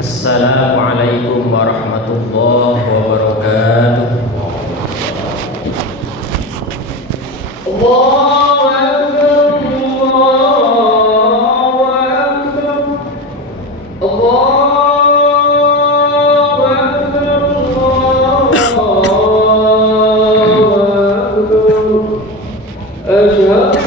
Assalamualaikum warahmatullahi wabarakatuh. Allahu Akbar, Allahu Akbar, Allahu Akbar, Allahu Akbar.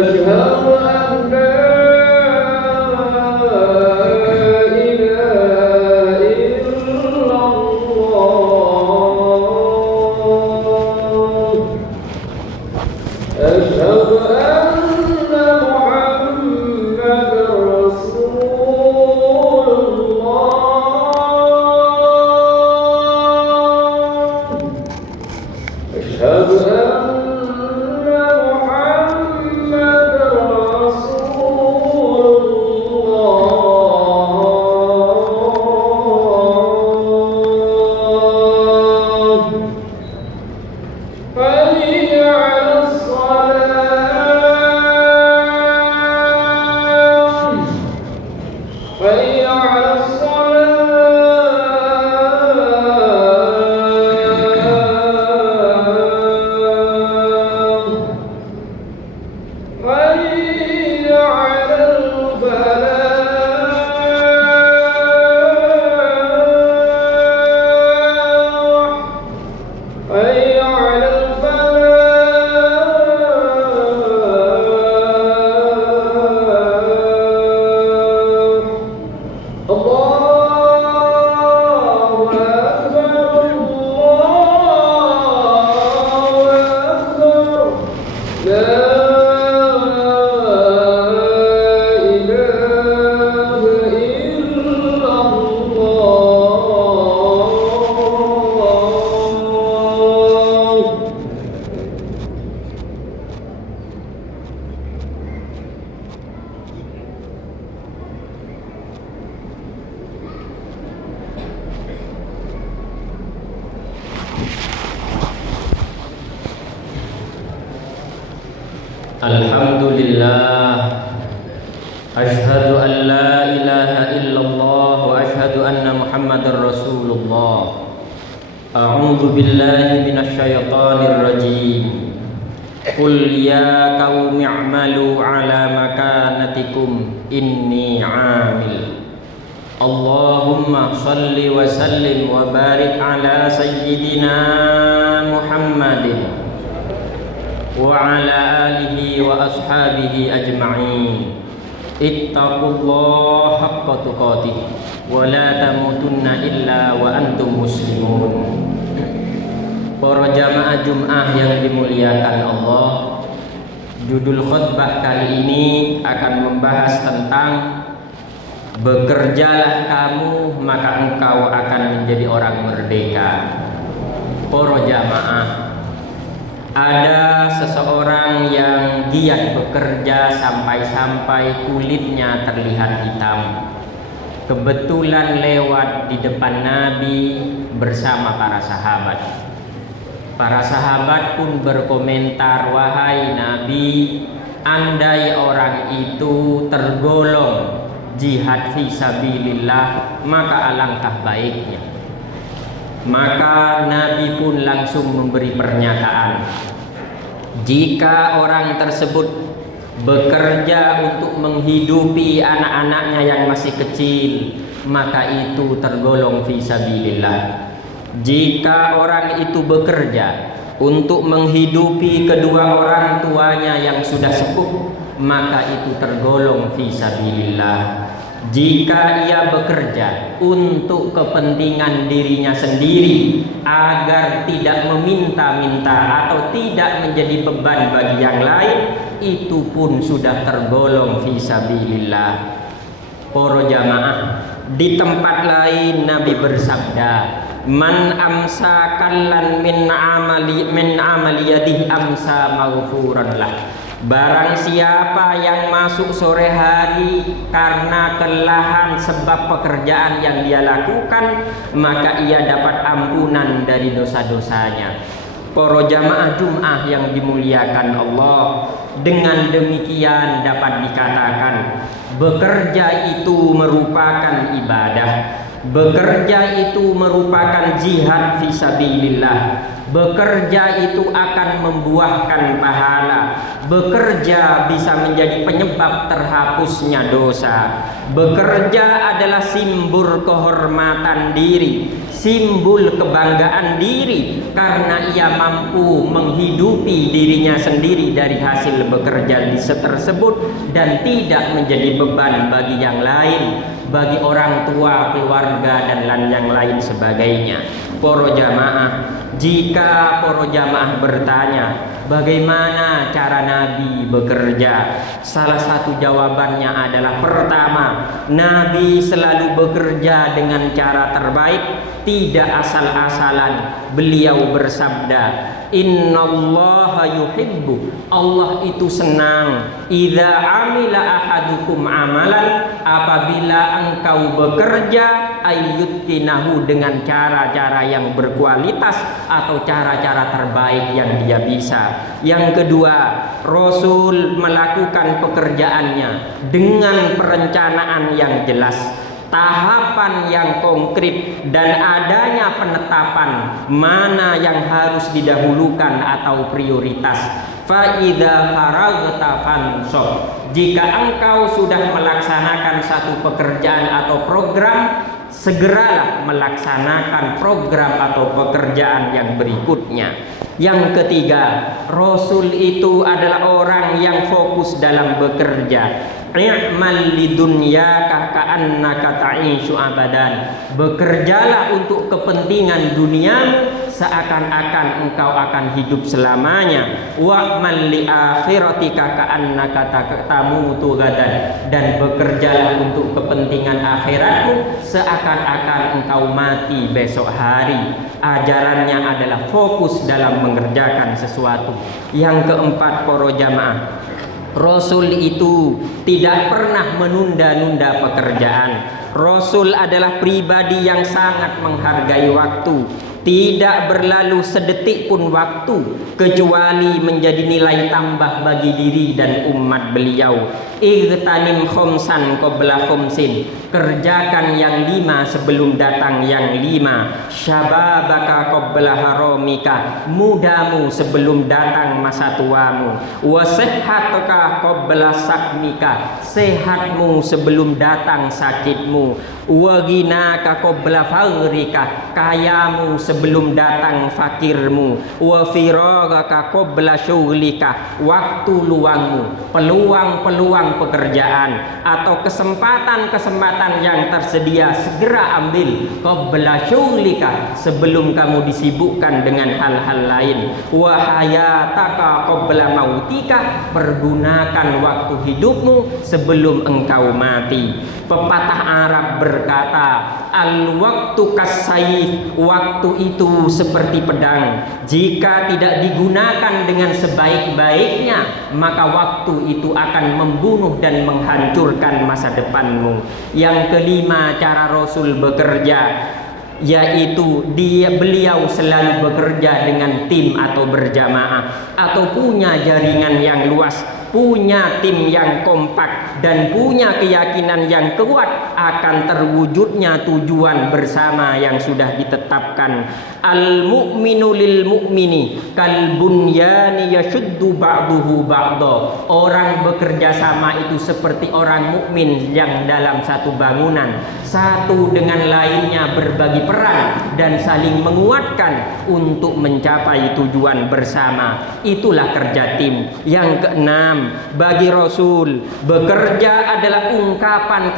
Asyhadu an Alhamdulillah, ashhadu an la ilaha illallah wa ashhadu anna Muhammadar Rasulullah. A'udzu billahi minasyaitonir rajim. Qul ya qaumi i'malu ala makanatikum inni 'amil. Allahumma shalli wa sallim wa barik ala sayyidina Muhammadin wa ala alihi wa ashabihi ajma'in. Ittaqullaha haqqa tuqatih wa la tamutunna illa wa antum muslimun. Para jamaah Jum'ah yang dimuliakan Allah, judul khutbah kali ini akan membahas tentang bekerjalah kamu maka engkau akan menjadi orang merdeka. Para jamaah, ada seseorang yang giat bekerja sampai-sampai kulitnya terlihat hitam. Kebetulan lewat di depan Nabi bersama para sahabat. Para sahabat pun berkomentar, wahai Nabi, andai orang itu tergolong jihad fisabilillah, maka alangkah baiknya. Maka Nabi pun langsung memberi pernyataan, jika orang tersebut bekerja untuk menghidupi anak-anaknya yang masih kecil, maka itu tergolong fisabilillah. Jika orang itu bekerja untuk menghidupi kedua orang tuanya yang sudah sepuh, maka itu tergolong fisabilillah. Jika ia bekerja untuk kepentingan dirinya sendiri agar tidak meminta-minta atau tidak menjadi beban bagi yang lain, itu pun sudah tergolong fisabilillah. Para jamaah, di tempat lain Nabi bersabda, man amsa kallan min amali yadihi amsa maghfuran lah. Barang siapa yang masuk sore hari karena kelelahan sebab pekerjaan yang dia lakukan, maka ia dapat ampunan dari dosa-dosanya. Para jamaah Jum'ah yang dimuliakan Allah, dengan demikian dapat dikatakan bekerja itu merupakan ibadah. Bekerja itu merupakan jihad fisabilillah. Bekerja itu akan membuahkan pahala. Bekerja bisa menjadi penyebab terhapusnya dosa. Bekerja adalah simbol kehormatan diri, simbol kebanggaan diri, karena ia mampu menghidupi dirinya sendiri dari hasil bekerja tersebut dan tidak menjadi beban bagi yang lain, bagi orang tua, keluarga, dan yang lain sebagainya. Para jamaah, jika para jamaah bertanya bagaimana cara Nabi bekerja, salah satu jawabannya adalah pertama, Nabi selalu bekerja dengan cara terbaik, tidak asal-asalan. Beliau bersabda, innallaha yuhibbu, Allah itu senang, idza amila ahadukum amalan, apabila engkau bekerja, ayyutkinahu, dengan cara-cara yang berkualitas atau cara-cara terbaik yang dia bisa. Yang kedua, Rasul melakukan pekerjaannya dengan perencanaan yang jelas, tahapan yang konkret, dan adanya penetapan mana yang harus didahulukan atau prioritas. Fa idza faraghta fansab, jika engkau sudah melaksanakan satu pekerjaan atau program, segeralah melaksanakan program atau pekerjaan yang berikutnya. Yang ketiga, Rasul itu adalah orang yang fokus dalam bekerja. I'mal lidunyaka ka'annaka ta'ishu abadan, bekerjalah untuk kepentingan duniamu seakan-akan engkau akan hidup selamanya. Wa'mal li akhiratika ka'annaka tamutu gadan, dan bekerjalah untuk kepentingan akhiratmu seakan-akan engkau mati besok hari. Ajarannya adalah fokus dalam mengerjakan sesuatu. Yang keempat, para jamaah, Rasul itu tidak pernah menunda-nunda pekerjaan. Rasul adalah pribadi yang sangat menghargai waktu. Tidak berlalu sedetik pun waktu kecuali menjadi nilai tambah bagi diri dan umat beliau. Igtanim khomsan qabla khomsin, kerjakan yang 5 sebelum datang yang 5. Syababaka qabla haramika, mudamu sebelum datang masa tuamu. Wa sihhatuka qabla sakmika, sehatmu sebelum datang sakitmu. Wa ghinaka qabla faqrika, kayamu sebelum datang fakirmu. Wa firagaka qabla syughlika, waktu luangmu, peluang-peluang pekerjaan atau kesempatan-kesempatan yang tersedia segera ambil. Qabla syughlika, sebelum kamu disibukkan dengan hal-hal lain. Wa hayataka qabla mautika, pergunakan waktu hidupmu sebelum engkau mati. Pepatah Arab berkata, al-waktu kasayif, waktu itu seperti pedang. Jika tidak digunakan dengan sebaik-baiknya, maka waktu itu akan membunuh dan menghancurkan masa depanmu. Yang kelima, cara Rasul bekerja, yaitu beliau selalu bekerja dengan tim atau berjamaah atau punya jaringan yang luas. punya tim yang kompak dan punya keyakinan yang kuat akan terwujudnya tujuan bersama yang sudah ditetapkan. Al-mu'minu lil mu'mini kal bunyani yashuddu ba'duhu ba'da. Orang bekerja sama itu seperti orang mukmin yang dalam satu bangunan, satu dengan lainnya berbagi peran dan saling menguatkan untuk mencapai tujuan bersama. Itulah kerja tim. Yang keenam, bagi Rasul, bekerja adalah ungkapan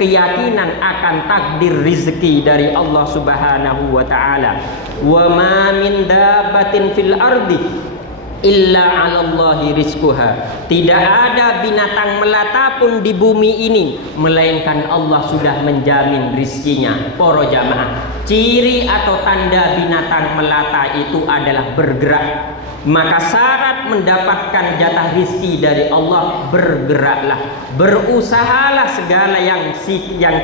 keyakinan akan takdir rizki dari Allah Subhanahu wa taala. Wa ma min dabbatin fil ardi illa 'alallahi rizquha. Tidak ada binatang melata pun di bumi ini melainkan Allah sudah menjamin rizkinya. Para jamaah, ciri atau tanda binatang melata itu adalah bergerak. Maka syarat mendapatkan jatah rizki dari Allah, bergeraklah, berusahalah segala yang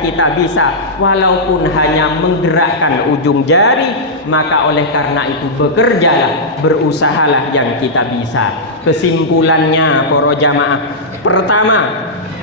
kita bisa, walaupun hanya menggerakkan ujung jari. Maka oleh karena itu bekerjalah, berusahalah yang kita bisa. Kesimpulannya para jamaah, pertama,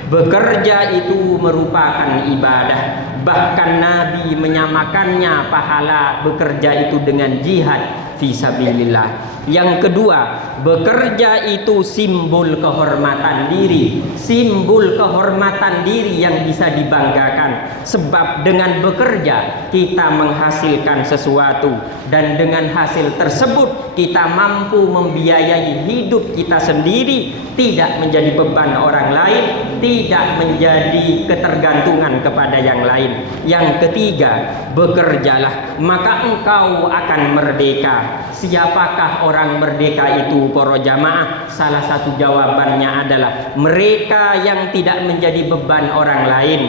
bekerja itu merupakan ibadah. Bahkan Nabi menyamakannya pahala bekerja itu dengan jihad fisabilillah. Yang kedua, bekerja itu simbol kehormatan diri, simbol kehormatan diri yang bisa dibanggakan. Sebab dengan bekerja kita menghasilkan sesuatu, dan dengan hasil tersebut kita mampu membiayai hidup kita sendiri, tidak menjadi beban orang lain, tidak menjadi ketergantungan kepada yang lain. Yang ketiga, bekerjalah maka engkau akan merdeka. Siapakah orang merdeka itu para jamaah? Salah satu jawabannya adalah mereka yang tidak menjadi beban orang lain,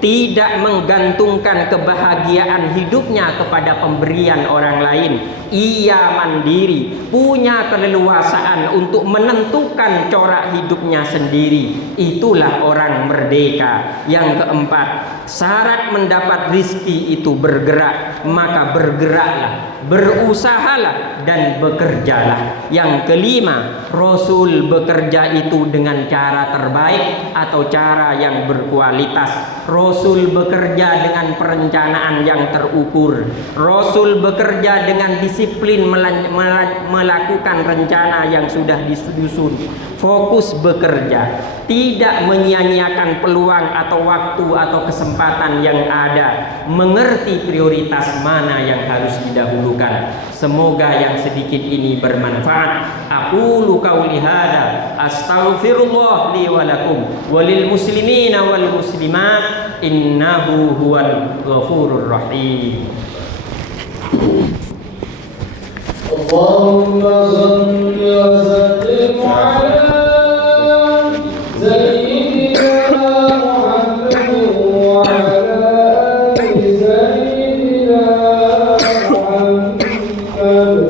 tidak menggantungkan kebahagiaan hidupnya kepada pemberian orang lain. Ia mandiri, punya keleluasaan untuk menentukan corak hidupnya sendiri. Itulah orang merdeka. Yang keempat, syarat mendapat rizki itu bergerak. Maka bergeraklah, berusahalah, dan bekerjalah. Yang kelima, Rasul bekerja itu dengan cara terbaik atau cara yang berkualitas. Rasul bekerja dengan perencanaan yang terukur. Rasul bekerja dengan disiplin melakukan rencana yang sudah disusun. Fokus bekerja, tidak menyia-nyiakan peluang atau waktu atau kesempatan yang ada. Mengerti prioritas mana yang harus didahulukan. Semoga yang sedikit ini bermanfaat. Aqulu qauli hadza astaghfirullah li wa lakum walil muslimina wal muslimat innahu huwal ghafurur rahim. Allahumma shalli wa sallim ala sayyidina Muhammad wa ala ali sayyidina Muhammad.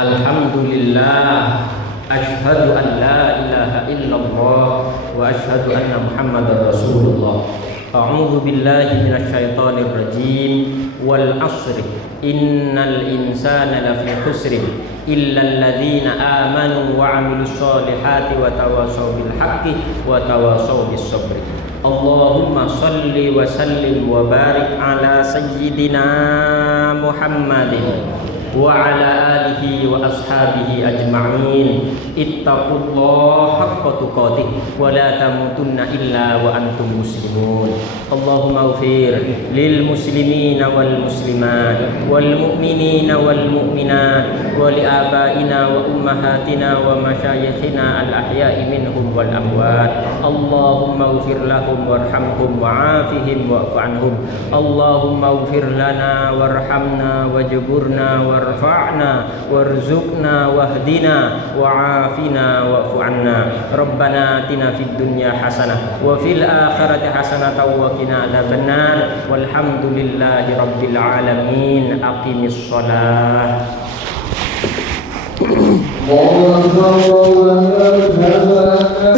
Alhamdulillah, asyhadu an la ilaha illallah wa asyhadu anna Muhammadar Rasulullah. A'udzu billahi minasyaitonir rajim. Wal 'ashri innal insana lafi khusrin illal ladzina amanu wa 'amilus solihati wa tawassaw bil haqqi wa tawassaw bis sabri. Allahumma shalli wa sallim wa barik ala sayyidina Muhammadin wa ala alihi wa ashabihi ajma'in. Ittaqullaha haqqa tuqatih wa la tamutunna illa wa antum muslimun. Allahumma ighfir lil muslimina wal muslimat wal mu'minina wal mu'minat wa li abaina wa ummahatina wa masyayikhina al ahya'i minhum wal amwat. Allahumma ighfir lahum warhamhum wa'afihim wa'fu anhum. Allahumma ighfir lana warhamna wajburna warfa'na warzuqna wahdina wa'afina wa'fu anna. Rabbana atina fid dunya hasanah wa fil akhirati hasanatan wa qina adzabannar. Walhamdulillahi rabbil alamin. Aqimis shalah. Allahu akbar.